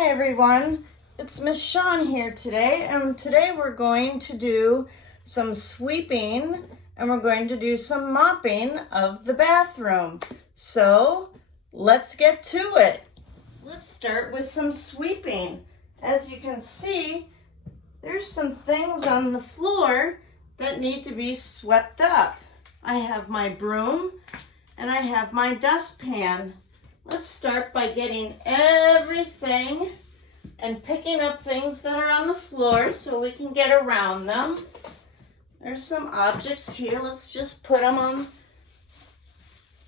Hi everyone, it's Miss Shawn here today, and today we're going to do some sweeping and we're going to do some mopping of the bathroom. So let's get to it. Let's start with some sweeping. As you can see, there's some things on the floor that need to be swept up. I have my broom and I have my dustpan. Let's start by getting everything and picking up things that are on the floor so we can get around them. There's some objects here. Let's just put them on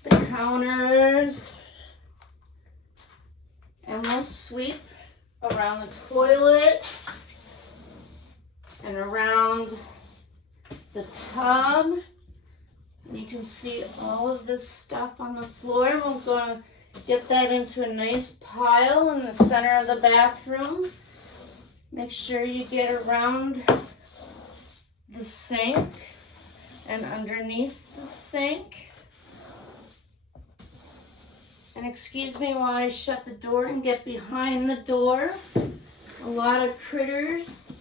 the counters. And we'll sweep around the toilet and around the tub. And you can see all of this stuff on the floor. We're going to get that into a nice pile in the center of the bathroom. Make sure you get around the sink and underneath the sink. And excuse me while I shut the door and get behind the door. A lot of critters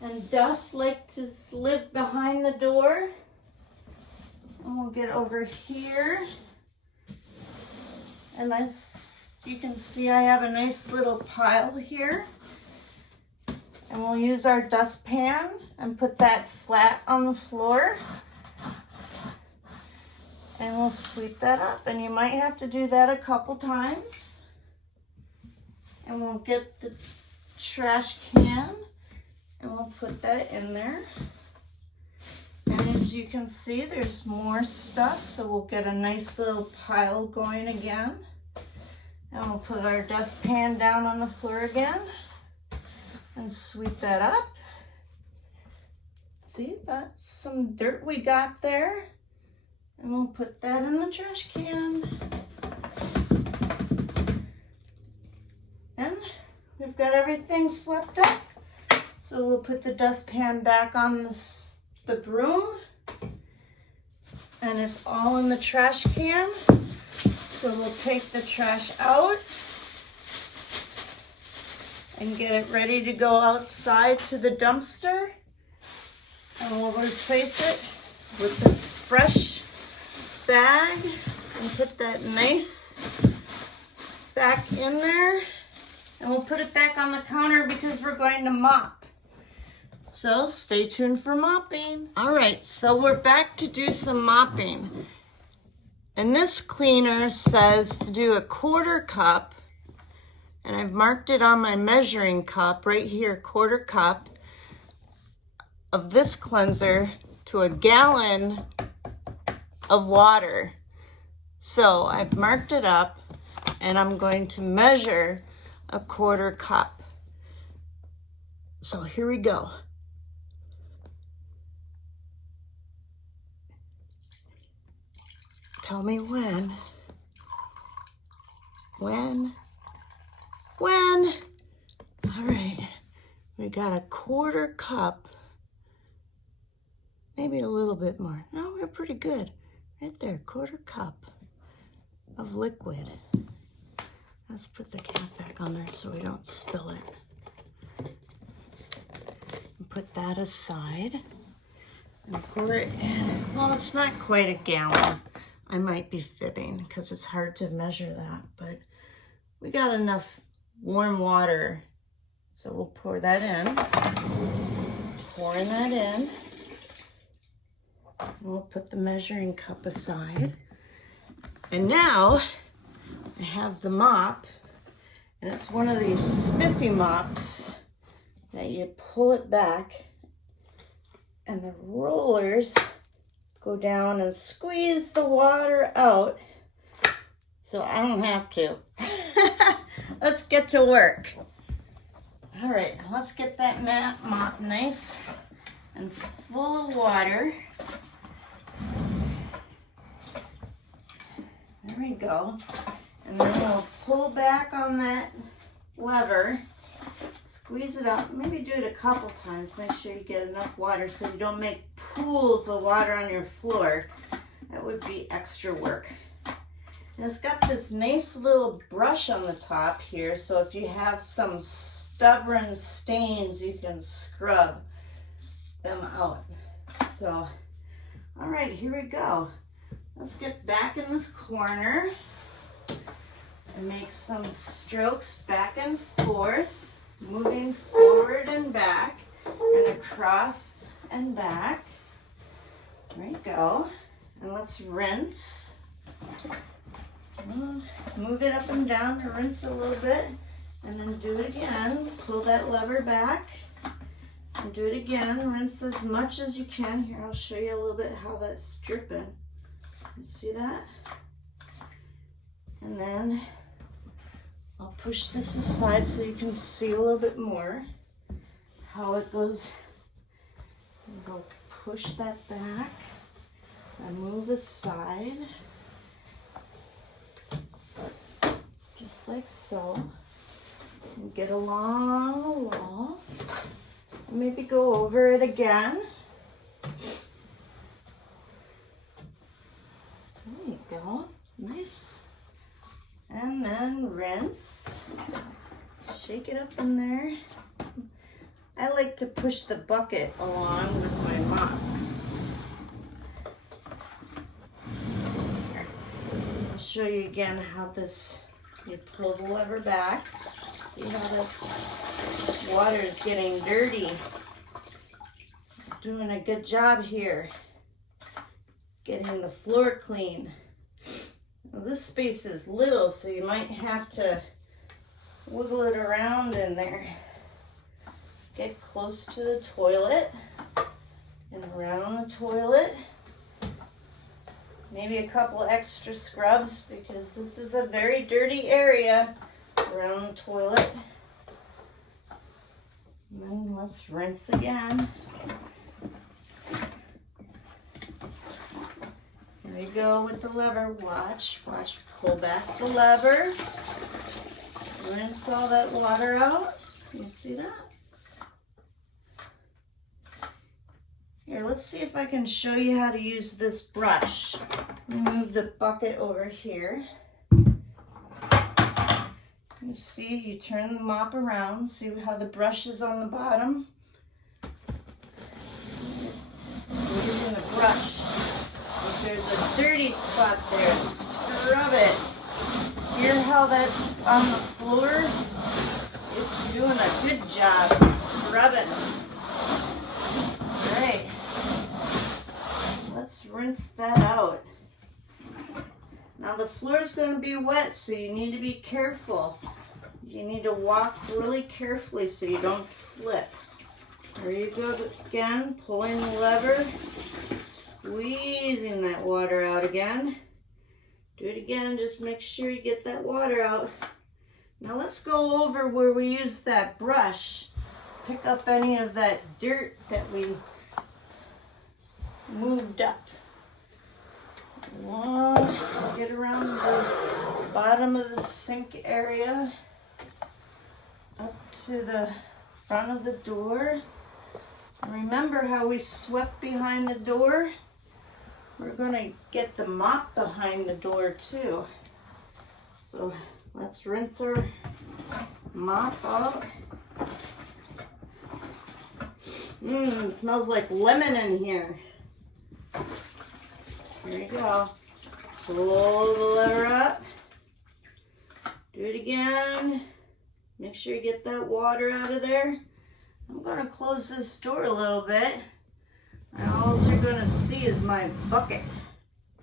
and dust like to live behind the door. And we'll get over here. And you can see I have a nice little pile here. And we'll use our dustpan and put that flat on the floor. And we'll sweep that up. And you might have to do that a couple times. And we'll get the trash can and we'll put that in there. And as you can see, there's more stuff, so we'll get a nice little pile going again. And we'll put our dustpan down on the floor again and sweep that up. See, that's some dirt we got there. And we'll put that in the trash can. And we've got everything swept up. So we'll put the dustpan back on the broom, and it's all in the trash can. So we'll take the trash out and get it ready to go outside to the dumpster, and we'll replace it with the fresh bag and put that nice back in there, and we'll put it back on the counter because we're going to mop. So stay tuned for mopping. All right, so we're back to do some mopping. And this cleaner says to do 1/4 cup, and I've marked it on my measuring cup right here, 1/4 cup of this cleanser to 1 gallon of water. So I've marked it up and I'm going to measure 1/4 cup. So here we go. Tell me when. When? All right, we got 1/4 cup, maybe a little bit more. No, we're pretty good. Right there, 1/4 cup of liquid. Let's put the cap back on there so we don't spill it. And put that aside and pour it in. Well, it's not quite 1 gallon. I might be fibbing because it's hard to measure that, but we got enough warm water. So we'll pour that in. Pouring that in. And we'll put the measuring cup aside. And now I have the mop, and it's one of these spiffy mops that you pull it back and the rollers go down and squeeze the water out so I don't have to. Let's get to work. All right, let's get that mop nice and full of water. There we go. And then we'll pull back on that lever, squeeze it up, maybe do it a couple times. Make sure you get enough water so you don't make pools of water on your floor. That would be extra work. And it's got this nice little brush on the top here, so if you have some stubborn stains, you can scrub them out. So, all right, here we go. Let's get back in this corner and make some strokes back and forth, moving forward and back, and across and back. There we go. And let's rinse. Move it up and down, rinse a little bit, and then do it again. Pull that lever back and do it again. Rinse as much as you can. Here, I'll show you a little bit how that's dripping. You see that? And then I'll push this aside so you can see a little bit more how it goes. Go push that back and move aside. Just like so. And get along the wall. And maybe go over it again. There you go. Nice. And then rinse. Shake it up in there. I like to push the bucket along with my mop. Here. I'll show you again how this, you pull the lever back. See how this water is getting dirty. Doing a good job here. Getting the floor clean. Now this space is little, so you might have to wiggle it around in there. Get close to the toilet and around the toilet. Maybe a couple extra scrubs because this is a very dirty area around the toilet. And then let's rinse again. Here we go with the lever. Watch, pull back the lever. Rinse all that water out. You see that? Here, let's see if I can show you how to use this brush. Let me move the bucket over here. You see, you turn the mop around, see how the brush is on the bottom. We're using a brush. If there's a dirty spot there, scrub it. Hear how that's on the floor? It's doing a good job scrubbing. All right. Let's rinse that out. Now the floor is going to be wet, so you need to be careful. You need to walk really carefully so you don't slip. There you go again, pulling the lever, squeezing that water out again. Do it again, just make sure you get that water out. Now let's go over where we used that brush. Pick up any of that dirt that we moved up. One, get around the bottom of the sink area, up to the front of the door. And remember how we swept behind the door? We're going to get the mop behind the door too. So let's rinse our mop out. It smells like lemon in here. Here we go. Pull the lever up. Do it again. Make sure you get that water out of there. I'm going to close this door a little bit. And all you're going to see is my bucket.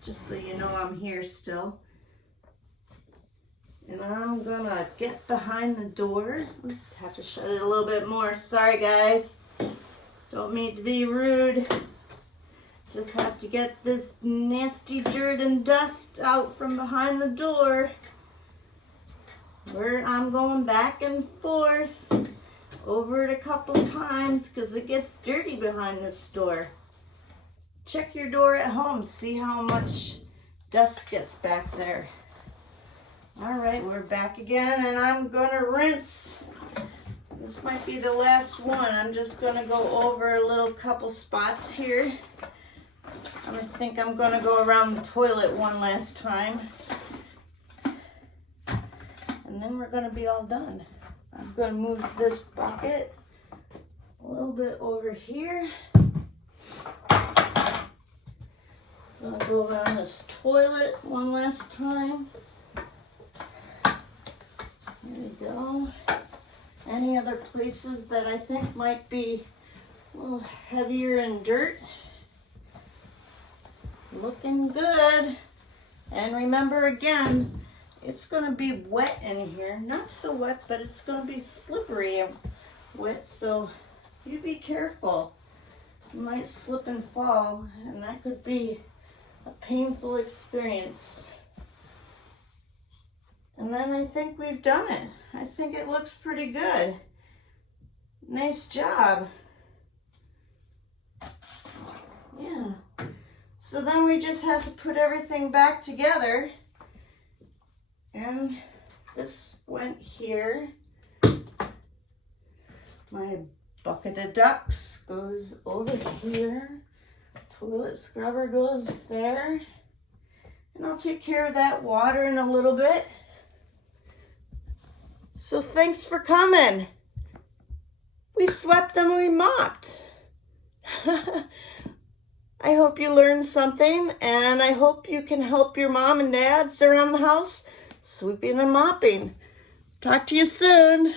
Just so you know I'm here still. And I'm going to get behind the door. Just have to shut it a little bit more. Sorry guys. Don't mean to be rude. Just have to get this nasty dirt and dust out from behind the door. Where I'm going back and forth over it a couple times because it gets dirty behind this door. Check your door at home. See how much dust gets back there. All right, we're back again and I'm going to rinse. This might be the last one. I'm just going to go over a little couple spots here. I think I'm going to go around the toilet one last time. and then we're gonna be all done. I'm gonna move this bucket a little bit over here. Gonna go around this toilet one last time. There we go. Any other places that I think might be a little heavier in dirt? Looking good. And remember again, it's gonna be wet in here. Not so wet, but it's gonna be slippery and wet, so you be careful. You might slip and fall, and that could be a painful experience. And then I think we've done it. I think it looks pretty good. Nice job. Yeah. So then we just have to put everything back together. And this went here. My bucket of ducks goes over here. Toilet scrubber goes there. And I'll take care of that water in a little bit. So thanks for coming. We swept and we mopped. I hope you learned something, and I hope you can help your mom and dads around the house sweeping and mopping. Talk to you soon.